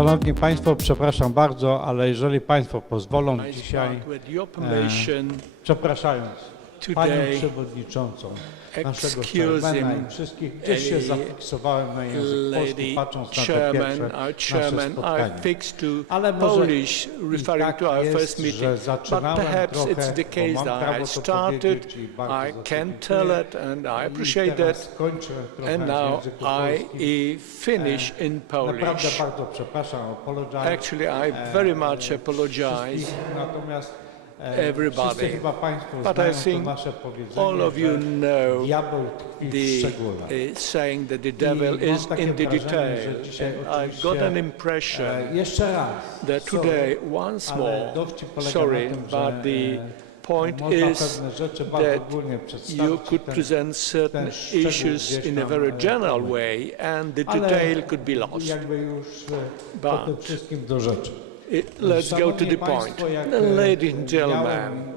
Szanowni Państwo, przepraszam bardzo, ale jeżeli Państwo pozwolą dzisiaj, przepraszając Panią Przewodniczącą naszego Chairmana i wszystkich, gdzieś się zafiksowałem na język polski, patrząc na te pierwsze nasze spotkanie. Ale może i tak jest, że zaczynałem trochę, bo mam prawo to powiedzieć i bardzo za to dziękuję. I teraz kończę trochę w języku polskim. Naprawdę bardzo przepraszam, apologize. Actually, I very much apologize, Natomiast everybody, but I think all of you know the saying that the devil is in the detail. And I've got an impression that today, once more, sorry, but the point is that you could present certain issues in a very general way and the detail could be lost. But let's go to the point. Ladies and gentlemen,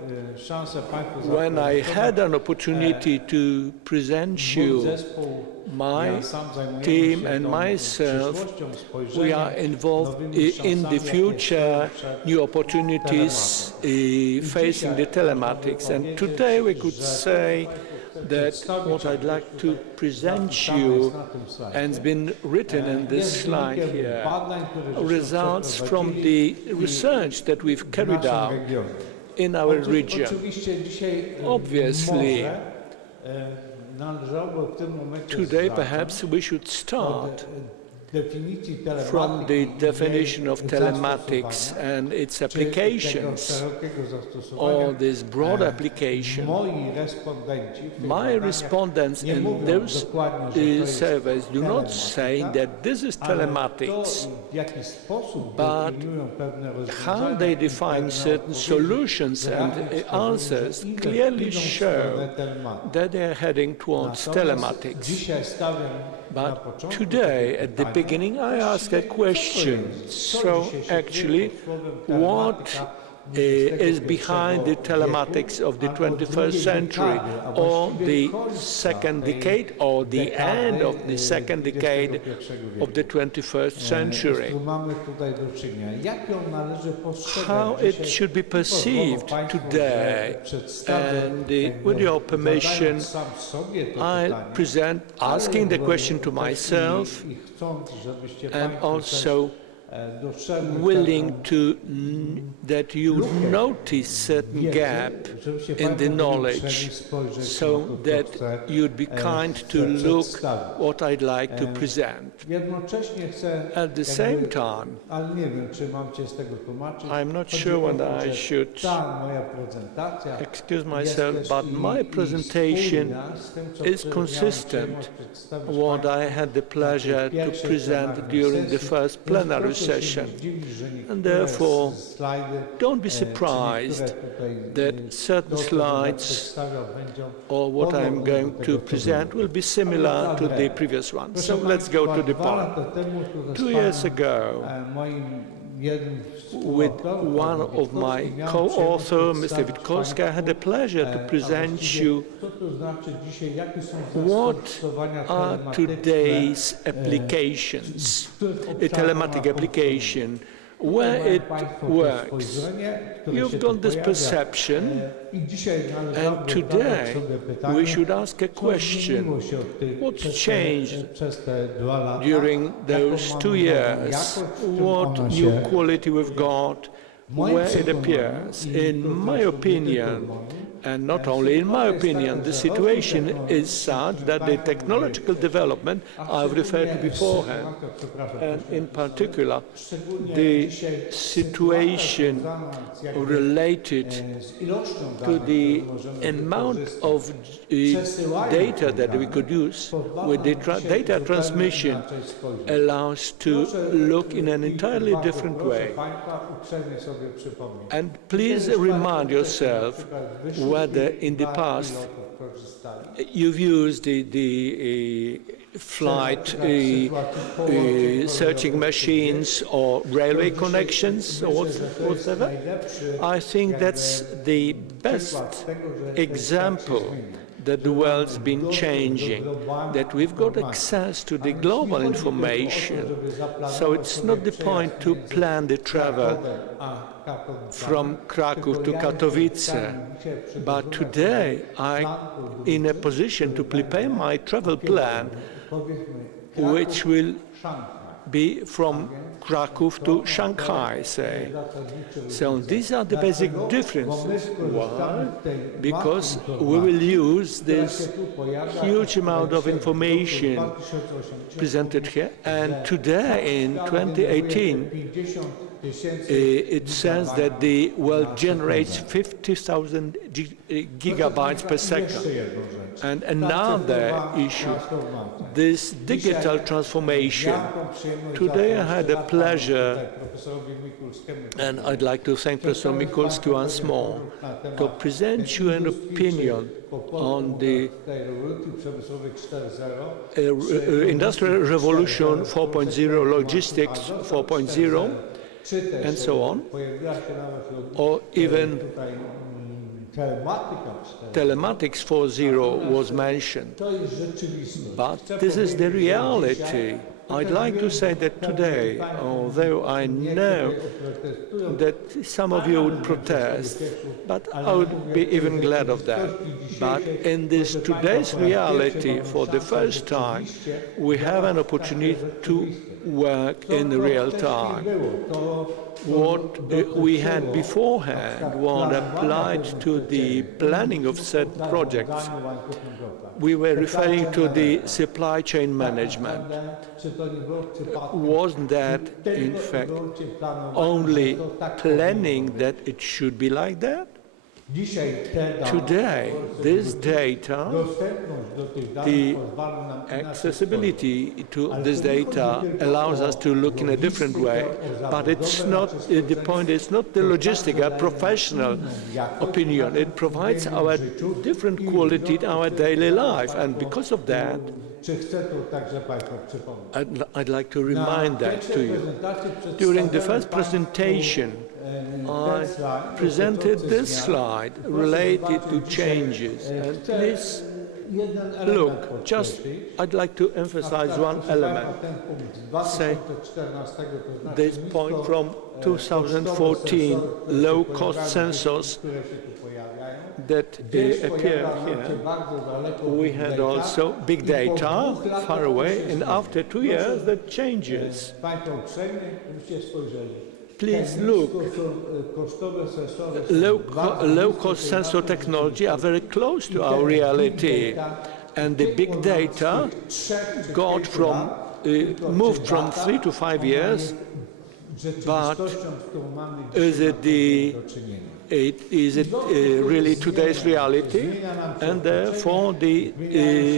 when I had an opportunity to present you my team and myself, we are involved in the future new opportunities facing the telematics. And today we could say that what I'd like to present you, and it's been written in this slide here, results from the research that we've carried out in our region. Obviously, today perhaps we should start from the definition of telematics and its applications, or this broad application. My respondents in those surveys do not say that this is telematics, but how they define certain solutions and answers clearly show that they are heading towards telematics. But today, at the beginning, I ask a question. So actually, what is behind the telematics of the 21st century, or the second decade, or the end of the second decade of the 21st century? How it should be perceived today. And with your permission, I'll present asking the question to myself and also willing to that you notice certain gap in the knowledge, so that you'd be kind to look what I'd like to present. At the same time, I'm not sure whether I should excuse myself, but my presentation is consistent with what I had the pleasure to present during the first plenary session. And therefore, don't be surprised that certain slides or what I'm going to present will be similar to the previous one. So let's go to the point. 2 years ago, with one of my co-authors, Mr. Witkowski, I had the pleasure to present you what are today's applications, a telematic application, where it works. You've got this perception, and today we should ask a question. What's changed during those 2 years? What new quality we've got? Where it appears? In my opinion, and not only in my opinion, the situation is such that the technological development I've referred to beforehand, and in particular the situation related to the amount of data that we could use with the data transmission allows to look in an entirely different way. And please remind yourself whether in the past you've used the flight searching machines or railway connections or whatever. I think that's the best example that the world's been changing, that we've got access to the global information. So it's not the point to plan the travel from Kraków to Katowice, but today I'm in a position to prepare my travel plan, which will be from Kraków to Shanghai, say. So these are the basic differences. Why? Because we will use this huge amount of information presented here, and today in 2018 it says that the world generates 50,000 gigabytes per second. And another issue, this digital transformation. Today I had a pleasure, and I'd like to thank Professor Mikulski once more, to present you an opinion on the Industrial Revolution 4.0, Logistics 4.0, and so on, or even Telematics 4.0 was mentioned. But this is the reality. I'd like to say that today, although I know that some of you would protest, but I would be even glad of that. But in this today's reality, for the first time, we have an opportunity to work in real time. What we had beforehand was applied to the planning of certain projects. We were referring to the supply chain management. Wasn't that, in fact, only planning that it should be like that? Today, this data, the accessibility to this data allows us to look in a different way, but it's not, the point is not the logistic, a professional opinion. It provides our different quality in our daily life, and because of that, I'd like to remind that to you. During the first presentation, I presented this slide related to changes. And please look, I'd like to emphasize one element. Say, this point from 2014, low-cost sensors that appear here. We had also big data far away, and after 2 years that changes. Please look, low-cost sensor technology are very close to our reality, and the big data moved from 3 to 5 years, but is it really today's reality? And therefore the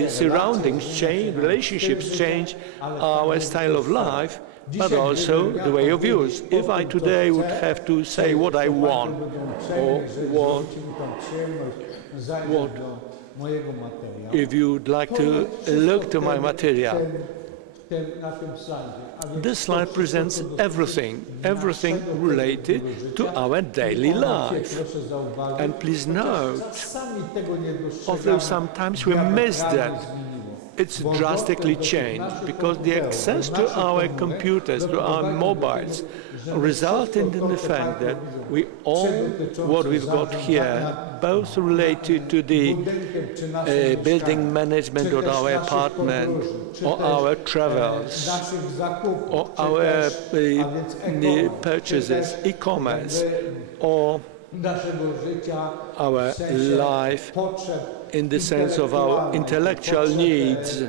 surroundings change, relationships change, our style of life, but also the way of use. If I today would have to say what I want, or what if you would like to look to my material, this slide presents everything related to our daily life. And please note, although sometimes we miss that, it's drastically changed, because the access to our computers, to our mobiles, resulted in the fact that what we've got here, both related to the building management of our apartment, or our travels, or our purchases, e-commerce, or our life in the sense of our intellectual needs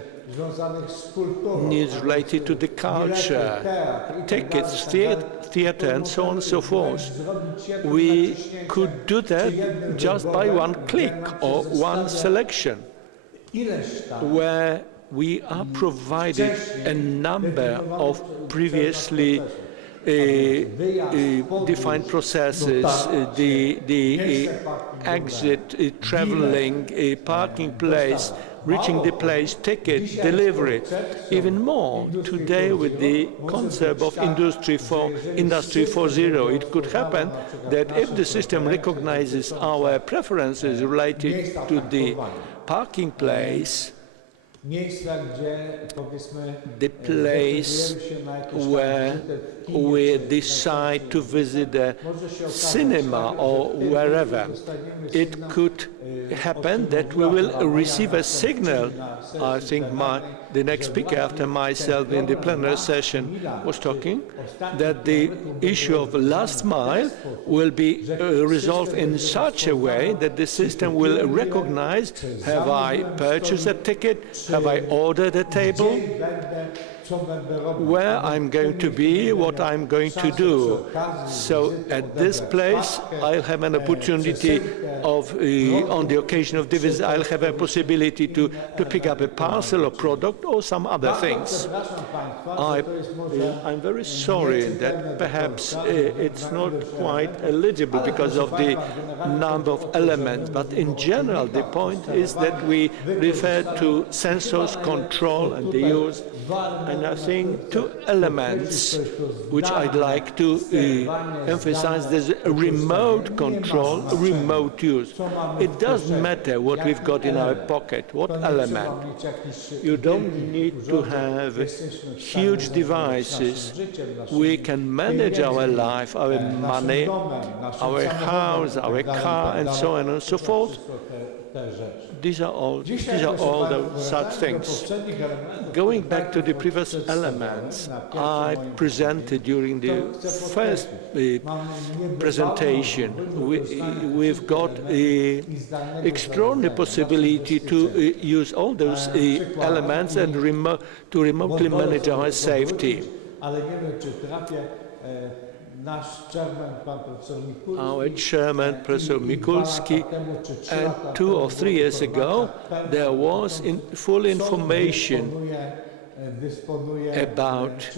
related to the culture, tickets, theater, and so on and so forth. We could do that just by one click or one selection, where we are provided a number of previously defined processes, the exit, traveling, parking place, reaching the place, ticket, delivery. Even more, today with the concept of Industry 4.0, it could happen that if the system recognizes our preferences related to the parking place, the place where we decide to visit a cinema or wherever. It could happen that we will receive a signal. I think the next speaker after myself in the plenary session was talking that the issue of last mile will be resolved in such a way that the system will recognize, have I purchased a ticket, have I ordered a table, where I'm going to be, what I'm going to do. So at this place, I'll have an opportunity of, on the occasion of the visit, I'll have a possibility to pick up a parcel or product or some other things. I'm very sorry that perhaps it's not quite eligible because of the number of elements, but in general, the point is that we refer to sensors, control, and the use. And I think two elements which I'd like to emphasize: there's a remote control, remote use. It doesn't matter what we've got in our pocket, what element. You don't need to have huge devices. We can manage our life, our money, our house, our car, and so on and so forth. These are all those such things. Going back to the previous elements I presented during the first presentation, we've got an extraordinary possibility to use all those elements and to remotely manage our safety. Our chairman, Professor Mikulski, and 2 or 3 years ago, there was full information about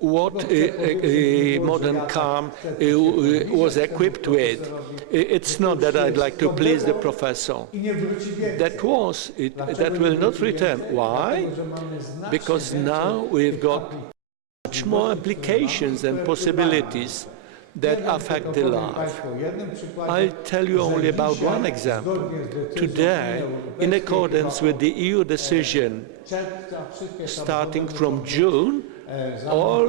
what a modern car was equipped with. It's not that I'd like to please the professor. That will not return. Why? Because now we've got much more applications and possibilities that affect the life. I'll tell you only about one example. Today, in accordance with the EU decision, starting from June, all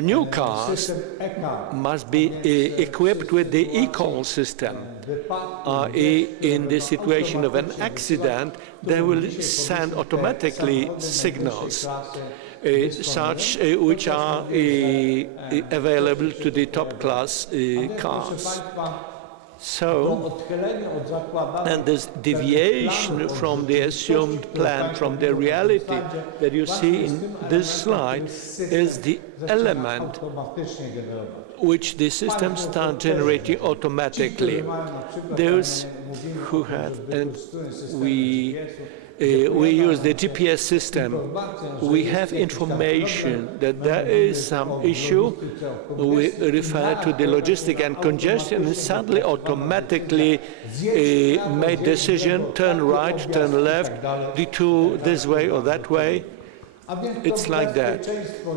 new cars must be equipped with the e-call system. In the situation of an accident, they will send automatically signals, which are available to the top-class cars. So, and this deviation from the assumed plan, from the reality that you see in this slide, is the element which the system starts generating automatically. Those who have, and we use the GPS system, we have information that there is some issue, we refer to the logistic and congestion, and suddenly automatically make decision, turn right, turn left, detour this way or that way. It's like that.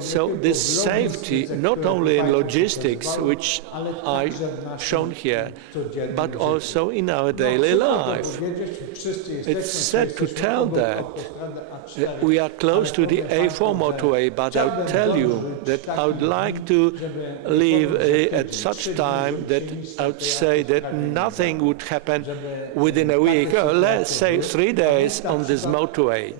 So this safety, not only in logistics, which I've shown here, but also in our daily life. It's sad to tell that we are close to the A4 motorway, but I would tell you that I would like to live at such time that I would say that nothing would happen within a week, or let's say 3 days on this motorway.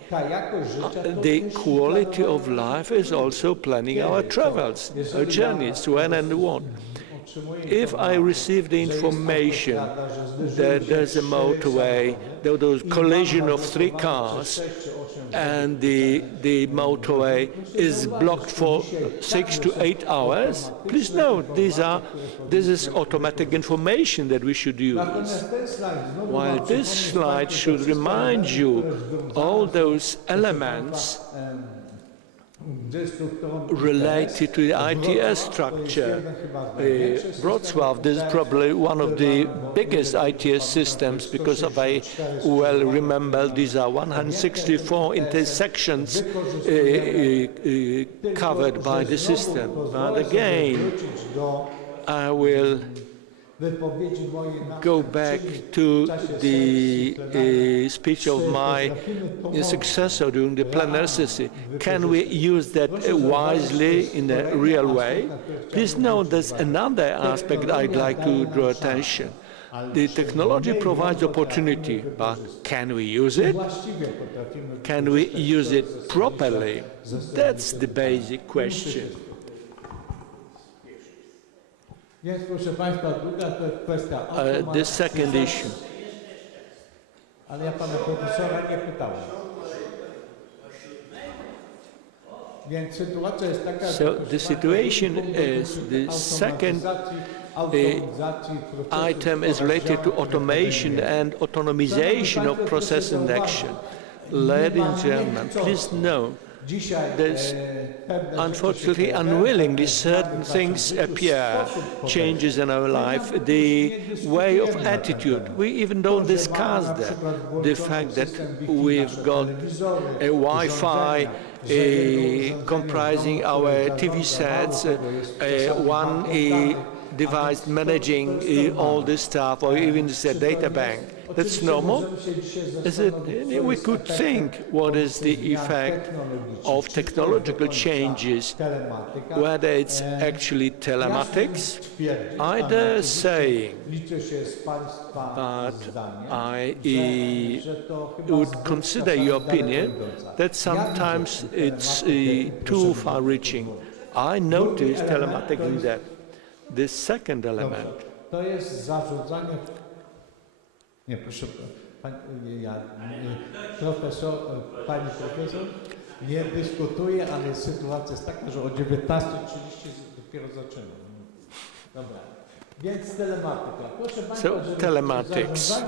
The quality of life is also planning our travels, our journeys, when and what. If I receive the information that there's a motorway, there's a collision of 3 cars, and the motorway is blocked for 6 to 8 hours, please note, this is automatic information that we should use. While this slide should remind you all those elements related to the ITS structure. Wrocław, this is probably one of the biggest ITS systems, because if I well remember, these are 164 intersections covered by the system. But again, I will go back to the speech of my successor during the plenary session. Can we use that wisely in a real way? Please note there's another aspect I'd like to draw attention. The technology provides opportunity, but can we use it? Can we use it properly? That's the basic question. The second issue. So the situation is the second item is related to automation and autonomization of process and action. Ladies and gentlemen, please note that unfortunately, unwillingly, certain things appear, changes in our life, the way of attitude. We even don't discuss that. The fact that we've got a Wi-Fi comprising our TV sets, one device managing all this stuff, or even just a data bank. That's normal. We could think what is the effect of technological changes, whether it's actually telematics. I dare say, but I would consider your opinion that sometimes it's too far-reaching. I noticed telematics in that. The second element. Nie, proszę, pani profesor, nie dyskutuję, ale sytuacja jest taka, że o 19:30 dopiero zaczynam. Dobra. Więc telematyka. Proszę państwa, telematics.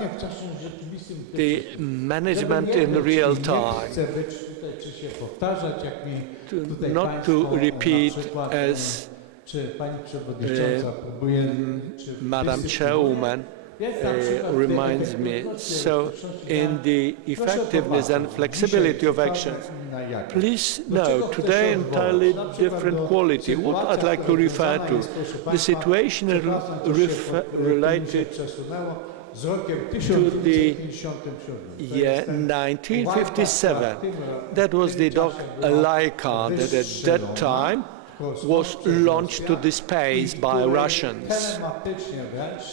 The management in real time. Not to repeat as Madam Chairwoman reminds me. So in the effectiveness and flexibility of actions, please note today entirely different quality. What I'd like to refer to, the situation related to the year 1957. That was the Laika that at that time was launched to the space by Russians,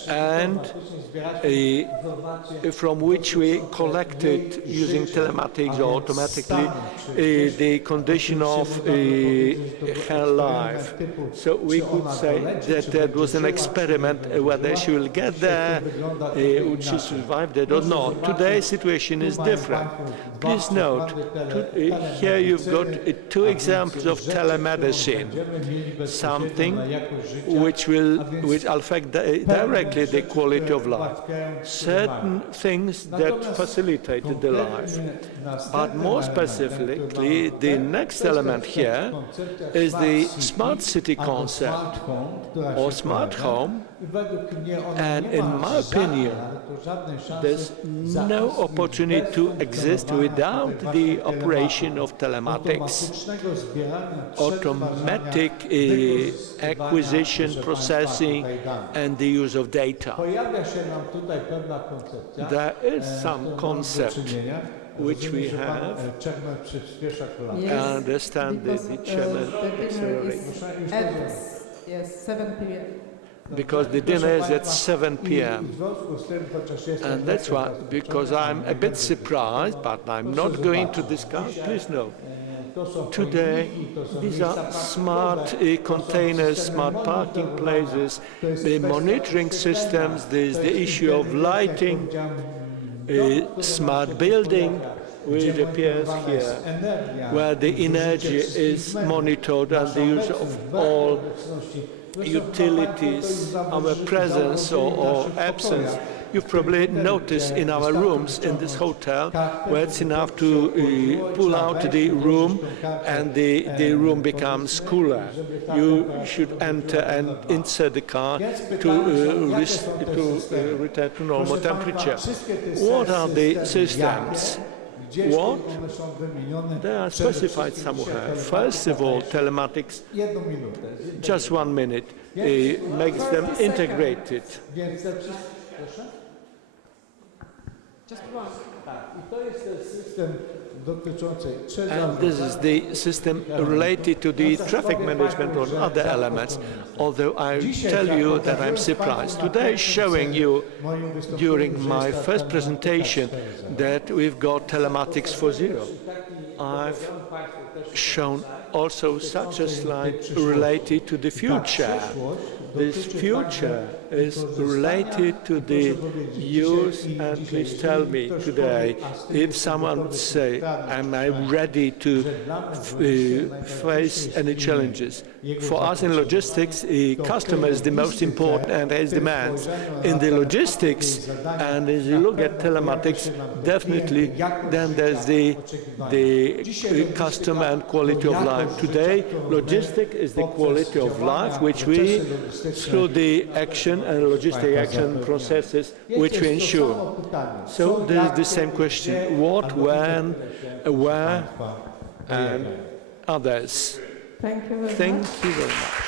and from which we collected, using telematics or automatically, the condition of her life. So we could say that that was an experiment, whether she will get there, would she survive that or not. Today's situation is different. Please note, here you've got two examples of telemedicine. Something which will affect directly the quality of life. Certain things that facilitated the life. But more specifically, the next element here is the smart city concept or smart home. And in my opinion, there's no opportunity to exist without the operation of telematics. Automatic acquisition, processing, and the use of data. There is some concept which we have. I understand that the chairman accelerates. Yes, 7 p.m. Because the dinner is at 7 p.m. And that's why, because I'm a bit surprised, but I'm not going to discuss, please note. Today, these are smart containers, smart parking places, the monitoring systems, there's the issue of lighting, smart building, which appears here, where the energy is monitored and the use of all utilities, our presence or absence. You've probably noticed in our rooms in this hotel where it's enough to pull out the room and the room becomes cooler. You should enter and insert the car to return to normal temperature. What are the systems? What? They are specified somewhere. First of all, telematics, just 1 minute, makes them integrated. Just one. And this is the system related to the traffic management or other elements, although I tell you that I'm surprised. Today, showing you during my first presentation that we've got telematics for zero. I've shown also such a slide related to the future. This future is related to the use, and please tell me today, if someone say, am I ready to face any challenges? For us in logistics, the customer is the most important and has demands. In the logistics, and as you look at telematics, definitely then there's the customer and quality of life. Today, logistics is the quality of life, which we, through the action and logistic action processes, which we ensure. So there is the same question: what, when, where, and others. Thank you very much. Thank you very much.